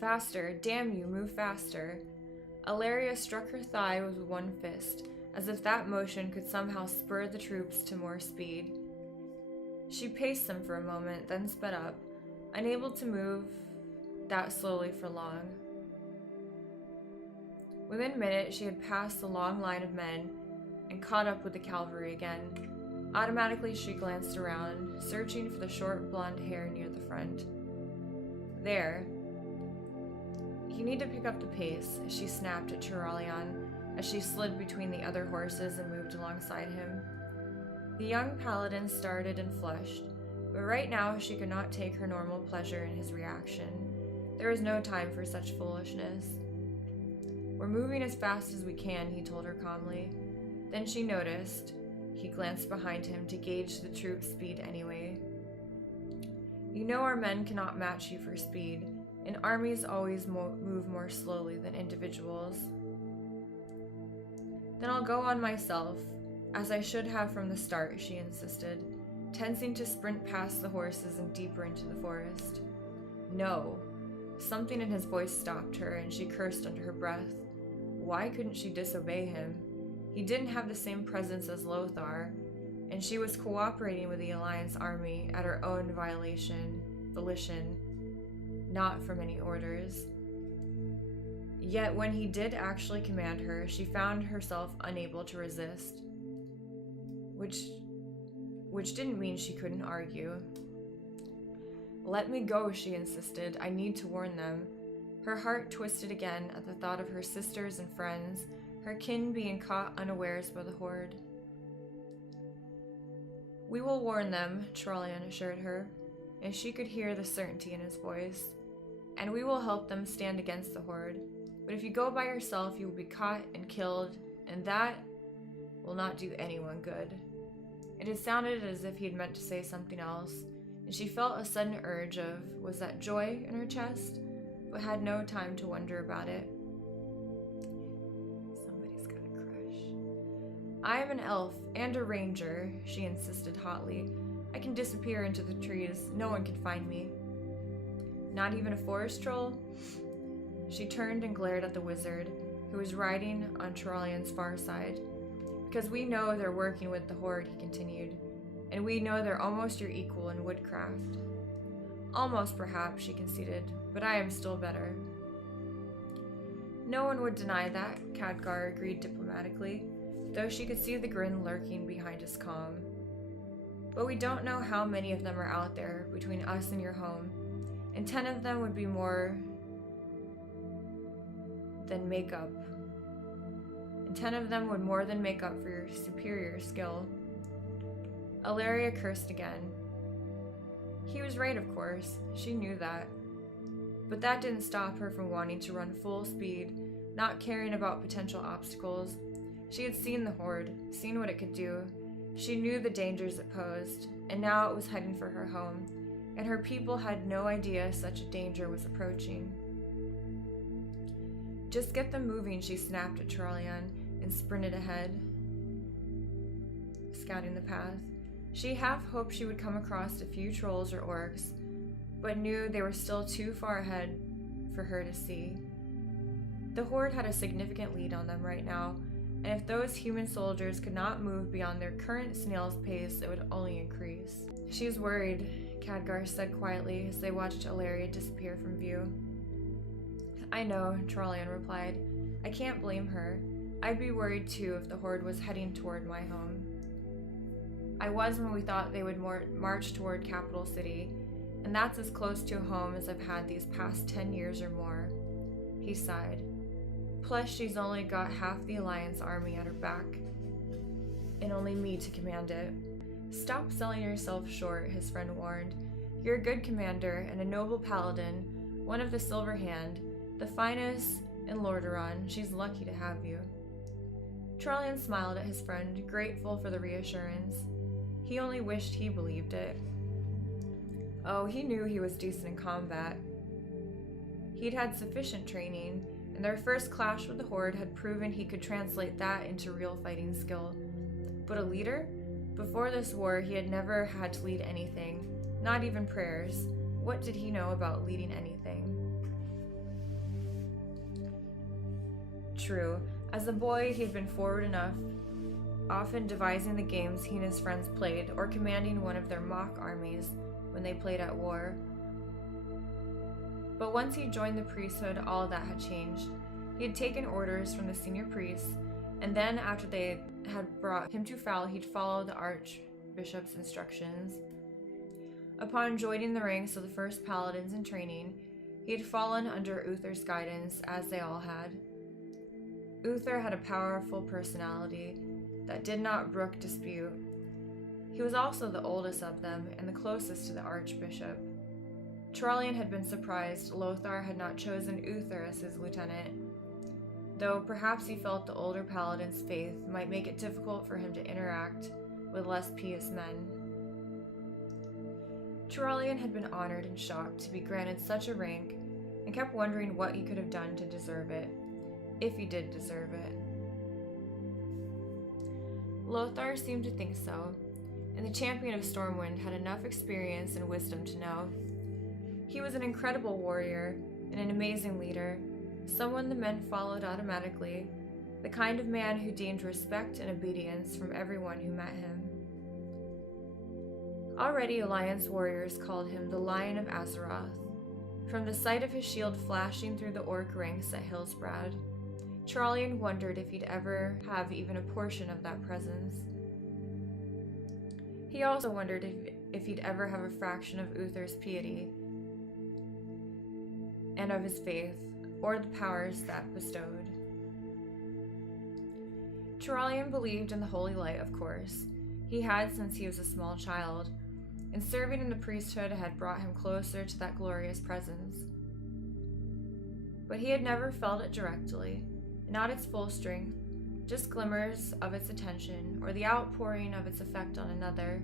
Faster, damn you, move faster. Ilaria struck her thigh with one fist, as if that motion could somehow spur the troops to more speed. She paced them for a moment, then sped up, unable to move that slowly for long. Within minutes, she had passed the long line of men and caught up with the cavalry again. Automatically, she glanced around, searching for the short blonde hair near the front. There. You need to pick up the pace, she snapped at Turalyon as she slid between the other horses and moved alongside him. The young paladin started and flushed, but right now she could not take her normal pleasure in his reaction. There was no time for such foolishness. We're moving as fast as we can, he told her calmly. Then she noticed. He glanced behind him to gauge the troop's speed anyway. You know our men cannot match you for speed, and armies always move more slowly than individuals. Then I'll go on myself, as I should have from the start, she insisted, tensing to sprint past the horses and deeper into the forest. No. Something in his voice stopped her, and she cursed under her breath. Why couldn't she disobey him? He didn't have the same presence as Lothar, and she was cooperating with the Alliance army at her own volition, not from any orders. Yet when he did actually command her, she found herself unable to resist. Which didn't mean she couldn't argue. Let me go, she insisted. I need to warn them. Her heart twisted again at the thought of her sisters and friends, her kin being caught unawares by the horde. We will warn them, Turalyon assured her, and she could hear the certainty in his voice. And we will help them stand against the horde. But if you go by yourself, you will be caught and killed, and that will not do anyone good. It had sounded as if he had meant to say something else, and she felt a sudden urge of, was that joy in her chest, but had no time to wonder about it. Somebody's got a crush. I am an elf and a ranger, she insisted hotly. I can disappear into the trees. No one can find me. Not even a forest troll? She turned and glared at the wizard, who was riding on Turalyon's far side. Because we know they're working with the horde, he continued, and we know they're almost your equal in woodcraft. Almost, perhaps, she conceded, but I am still better. No one would deny that, Khadgar agreed diplomatically, though she could see the grin lurking behind his calm. But we don't know how many of them are out there between us and your home, and 10 of them would be more than make up. And 10 of them would more than make up for your superior skill. Ilaria cursed again. He was right, of course. She knew that. But that didn't stop her from wanting to run full speed, not caring about potential obstacles. She had seen the horde, seen what it could do. She knew the dangers it posed, and now it was heading for her home, and her people had no idea such a danger was approaching. Just get them moving, she snapped at Turalyon, and sprinted ahead, scouting the path. She half hoped she would come across a few trolls or orcs, but knew they were still too far ahead for her to see. The horde had a significant lead on them right now, and if those human soldiers could not move beyond their current snail's pace, it would only increase. She's worried, Khadgar said quietly as they watched Ilaria disappear from view. I know, Turalyon replied. I can't blame her. I'd be worried too if the horde was heading toward my home. I was when we thought they would march toward Capital City, and that's as close to home as I've had these past 10 years or more. He sighed. Plus, she's only got half the Alliance army at her back, and only me to command it. Stop selling yourself short, his friend warned. You're a good commander and a noble paladin, one of the Silver Hand, the finest in Lordaeron. She's lucky to have you. Turalyon smiled at his friend, grateful for the reassurance. He only wished he believed it. Oh, he knew he was decent in combat. He'd had sufficient training, and their first clash with the horde had proven he could translate that into real fighting skill. But a leader? Before this war, he had never had to lead anything, not even prayers. What did he know about leading anything? true. As a boy, he had been forward enough, often devising the games he and his friends played, or commanding one of their mock armies when they played at war. But once he joined the priesthood, all of that had changed. He had taken orders from the senior priests, and then after they had brought him to Foul, he'd follow the archbishop's instructions. Upon joining the ranks of the first paladins in training, he had fallen under Uther's guidance, as they all had. Uther had a powerful personality that did not brook dispute. He was also the oldest of them and the closest to the archbishop. Trallian had been surprised Lothar had not chosen Uther as his lieutenant, though perhaps he felt the older paladin's faith might make it difficult for him to interact with less pious men. Trallian had been honored and shocked to be granted such a rank, and kept wondering what he could have done to deserve it, if he did deserve it. Lothar seemed to think so, and the champion of Stormwind had enough experience and wisdom to know. He was an incredible warrior and an amazing leader, someone the men followed automatically, the kind of man who gained respect and obedience from everyone who met him. Already Alliance warriors called him the Lion of Azeroth, from the sight of his shield flashing through the orc ranks at Hillsbrad. Trallian wondered if he'd ever have even a portion of that presence. He also wondered if he'd ever have a fraction of Uther's piety and of his faith, or the powers that bestowed. Trallian believed in the holy light, of course. He had since he was a small child, and serving in the priesthood had brought him closer to that glorious presence. But he had never felt it directly, not its full strength, just glimmers of its attention, or the outpouring of its effect on another.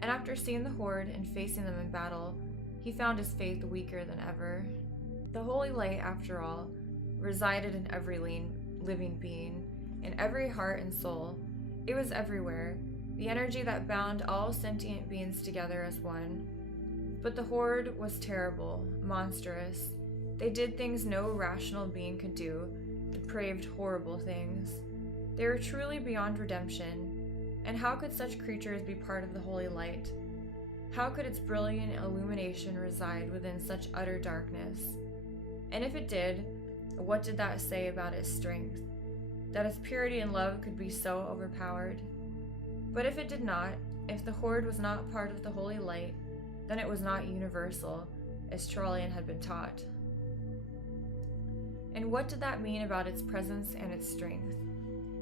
And after seeing the Horde and facing them in battle, he found his faith weaker than ever. The holy light, after all, resided in every living being, in every heart and soul. It was everywhere, the energy that bound all sentient beings together as one. But the Horde was terrible, monstrous. They did things no rational being could do, depraved, horrible things. They were truly beyond redemption, and how could such creatures be part of the holy light? How could its brilliant illumination reside within such utter darkness? And if it did, what did that say about its strength? That its purity and love could be so overpowered? But if it did not, if the Horde was not part of the holy light, then it was not universal, as Trallian had been taught. And what did that mean about its presence and its strength,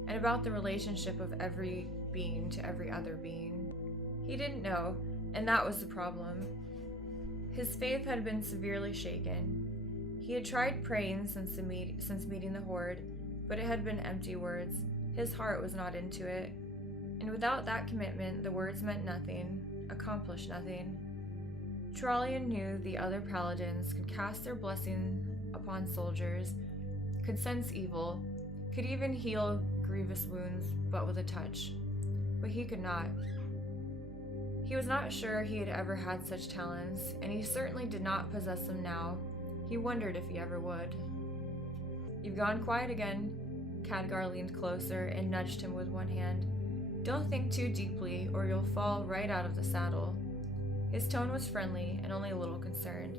and about the relationship of every being to every other being? He didn't know, and that was the problem. His faith had been severely shaken. He had tried praying since meeting the Horde, but it had been empty words. His heart was not into it. And without that commitment, the words meant nothing, accomplished nothing. Trallian knew the other paladins could cast their blessing upon soldiers, could sense evil, could even heal grievous wounds, but with a touch. But he could not. He was not sure he had ever had such talents, and he certainly did not possess them now. He wondered if he ever would. "You've gone quiet again." Khadgar leaned closer and nudged him with one hand. "Don't think too deeply, or you'll fall right out of the saddle." His tone was friendly and only a little concerned,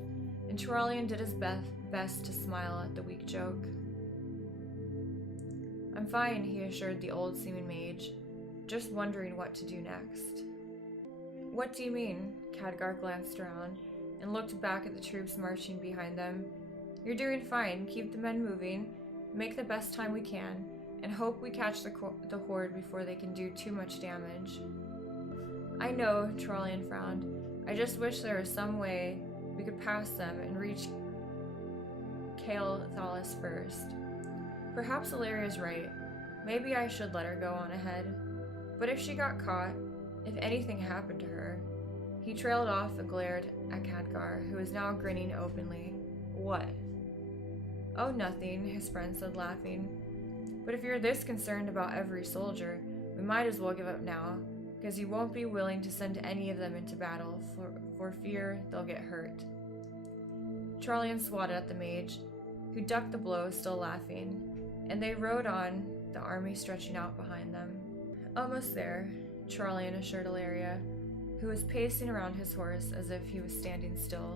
and Trallian did his best to smile at the weak joke. "I'm fine," he assured the old seaman mage, "just wondering what to do next." "What do you mean?" Khadgar glanced around and looked back at the troops marching behind them. "You're doing fine. Keep the men moving, make the best time we can, and hope we catch the Horde before they can do too much damage." "I know," Trallian frowned. "I just wish there was some way we could pass them and reach Kael Thalas first. Perhaps Illyria's right. Maybe I should let her go on ahead. But if she got caught, if anything happened to her..." He trailed off and glared at Khadgar, who was now grinning openly. "What?" "Oh, nothing," his friend said, laughing. "But if you're this concerned about every soldier, we might as well give up now, because you won't be willing to send any of them into battle for fear they'll get hurt." Trallian swatted at the mage, who ducked the blow, still laughing, and they rode on, the army stretching out behind them. Almost there, Trollian assured Ilaria, who was pacing around his horse as if he was standing still.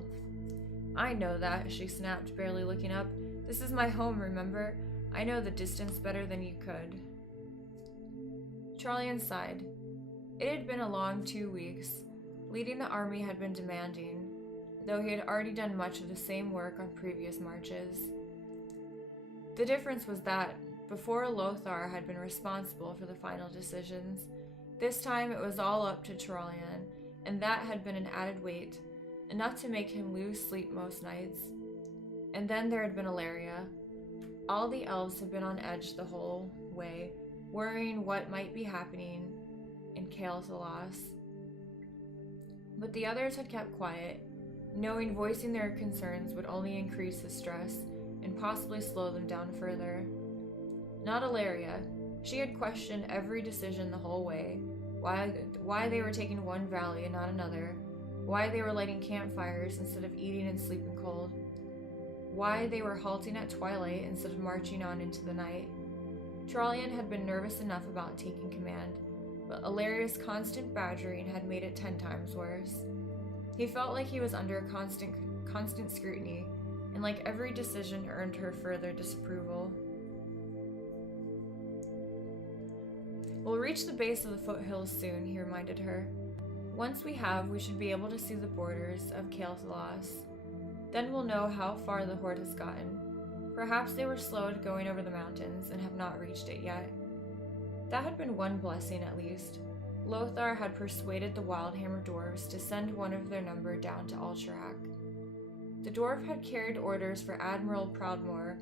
"I know that," she snapped, barely looking up. "This is my home, remember? I know the distance better than you could." Trollian sighed. It had been a long 2 weeks. Leading the army had been demanding, though he had already done much of the same work on previous marches. The difference was that, before Lothar had been responsible for the final decisions, this time it was all up to Trollian, and that had been an added weight, enough to make him lose sleep most nights. And then there had been Ilaria. All the elves had been on edge the whole way, worrying what might be happening in aLilFoxz. But the others had kept quiet, knowing voicing their concerns would only increase his stress and possibly slow them down further. Not Ilaria. She had questioned every decision the whole way, why they were taking one valley and not another, why they were lighting campfires instead of eating and sleeping cold, why they were halting at twilight instead of marching on into the night. Trollian had been nervous enough about taking command, but Ilaria's constant badgering had made it 10 times worse. He felt like he was under constant scrutiny, and like every decision earned her further disapproval. "We'll reach the base of the foothills soon," he reminded her. "Once we have, we should be able to see the borders of aLilFoxz. Then we'll know how far the horde has gotten. Perhaps they were slowed going over the mountains and have not reached it yet." That had been one blessing at least. Lothar had persuaded the Wildhammer dwarves to send one of their number down to Alterac. The dwarf had carried orders for Admiral Proudmoore,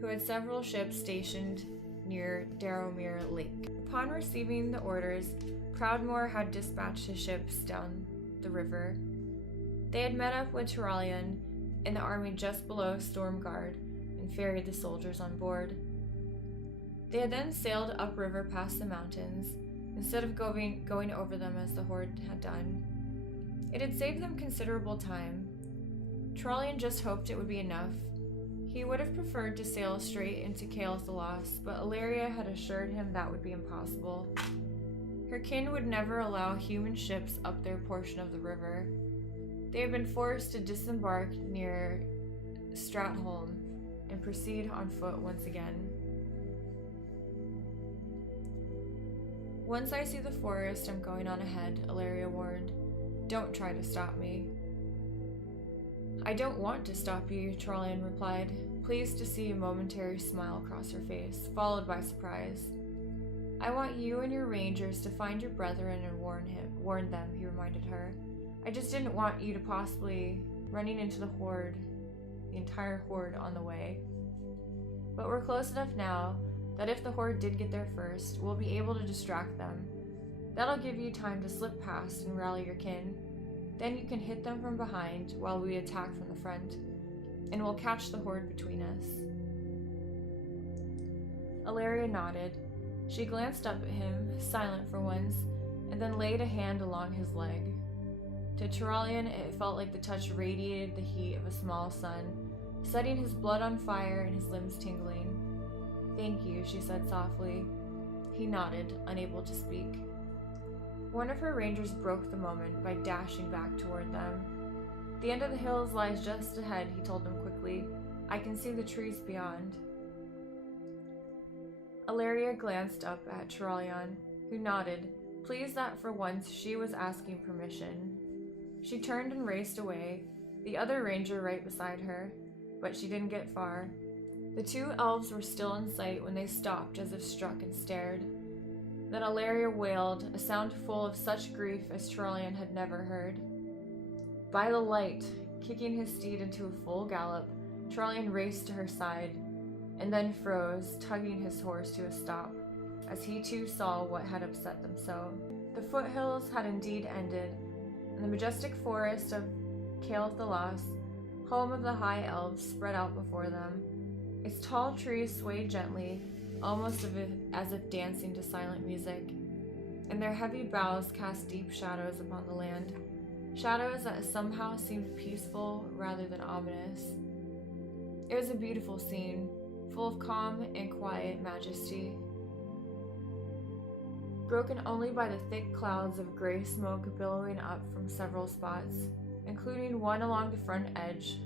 who had several ships stationed near Darrowmere Lake. Upon receiving the orders, Proudmoore had dispatched his ships down the river. They had met up with Trollian in the army just below Stormguard and ferried the soldiers on board. They had then sailed upriver past the mountains, instead of going over them as the horde had done. It had saved them considerable time. Trollian just hoped it would be enough. He would have preferred to sail straight into aLilFoxz, but Ilaria had assured him that would be impossible. Her kin would never allow human ships up their portion of the river. They had been forced to disembark near Stratholm and proceed on foot once again. "Once I see the forest, I'm going on ahead," Ilaria warned. "Don't try to stop me." "I don't want to stop you," Trollian replied, pleased to see a momentary smile cross her face, followed by surprise. "I want you and your rangers to find your brethren and warn them," he reminded her. "I just didn't want you to possibly running into the entire horde on the way. But we're close enough now that if the horde did get there first, we'll be able to distract them. That'll give you time to slip past and rally your kin. Then you can hit them from behind while we attack from the front, and we'll catch the horde between us." Ilaria nodded. She glanced up at him, silent for once, and then laid a hand along his leg. To Trollian, it felt like the touch radiated the heat of a small sun, setting his blood on fire and his limbs tingling. "Thank you," she said softly. He nodded, unable to speak. One of her rangers broke the moment by dashing back toward them. "The end of the hills lies just ahead," he told them quickly. "I can see the trees beyond." Ilaria glanced up at Trollian, who nodded, pleased that for once she was asking permission. She turned and raced away, the other ranger right beside her, but she didn't get far. The 2 elves were still in sight when they stopped as if struck and stared. Then Ilaria wailed, a sound full of such grief as Trollian had never heard. By the light, kicking his steed into a full gallop, Trollian raced to her side, and then froze, tugging his horse to a stop, as he too saw what had upset them so. The foothills had indeed ended, and the majestic forest of aLilFoxz, home of the high elves, spread out before them. Its tall trees swayed gently, almost as if dancing to silent music, and their heavy boughs cast deep shadows upon the land, shadows that somehow seemed peaceful rather than ominous. It was a beautiful scene, full of calm and quiet majesty. Broken only by the thick clouds of gray smoke billowing up from several spots, including one along the front edge,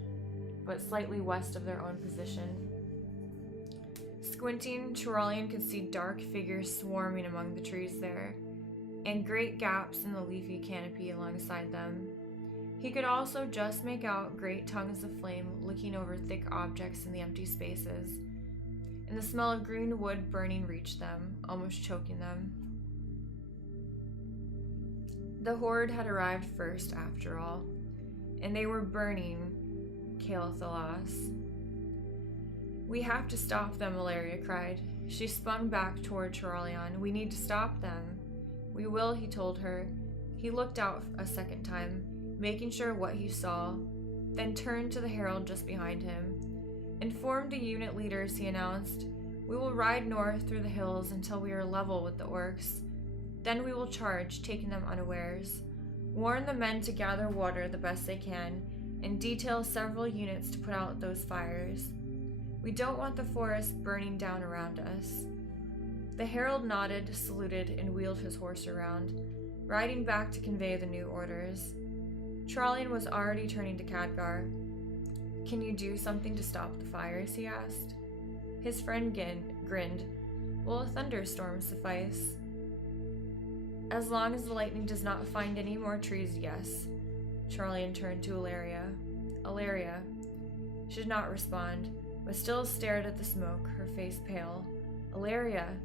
but slightly west of their own position. Squinting, Turalian could see dark figures swarming among the trees there, and great gaps in the leafy canopy alongside them. He could also just make out great tongues of flame licking over thick objects in the empty spaces, and the smell of green wood burning reached them, almost choking them. The Horde had arrived first, after all, and they were burning aLilFoxz. "We have to stop them," Ilaria cried. She spun back toward Turalian. "We need to stop them." "We will," he told her. He looked out a second time, making sure what he saw, then turned to the herald just behind him. "Inform the unit leaders," he announced. "We will ride north through the hills until we are level with the orcs. Then we will charge, taking them unawares. Warn the men to gather water the best they can, and detail several units to put out those fires. We don't want the forest burning down around us." The herald nodded, saluted, and wheeled his horse around, riding back to convey the new orders. Turalian was already turning to Khadgar. "Can you do something to stop the fires?" he asked. His friend grinned. "Will a thunderstorm suffice?" "As long as the lightning does not find any more trees, yes." Turalian turned to Ilaria. Ilaria. She did not respond, but still stared at the smoke, her face pale. "Ilaria!"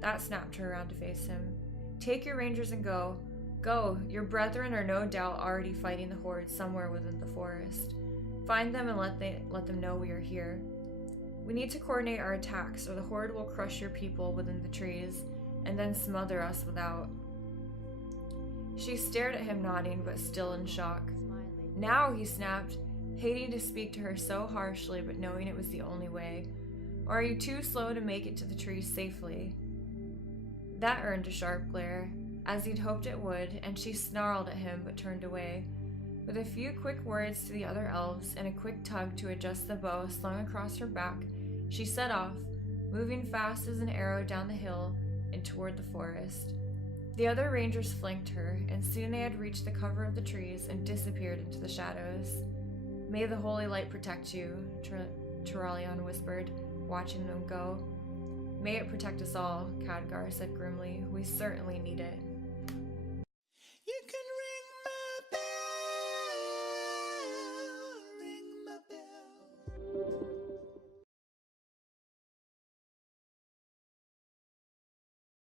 That snapped her around to face him. "Take your rangers and go. Go! Your brethren are no doubt already fighting the Horde somewhere within the forest. Find them and let them know we are here. We need to coordinate our attacks, or the Horde will crush your people within the trees, and then smother us without." She stared at him, nodding, but still in shock. "Now!" he snapped, hating to speak to her so harshly, but knowing it was the only way. "Or are you too slow to make it to the trees safely?" That earned a sharp glare, as he'd hoped it would, and she snarled at him but turned away. With a few quick words to the other elves and a quick tug to adjust the bow slung across her back, she set off, moving fast as an arrow down the hill and toward the forest. The other rangers flanked her, and soon they had reached the cover of the trees and disappeared into the shadows. "May the holy light protect you," Turalian whispered, watching them go. "May it protect us all," Khadgar said grimly. "We certainly need it."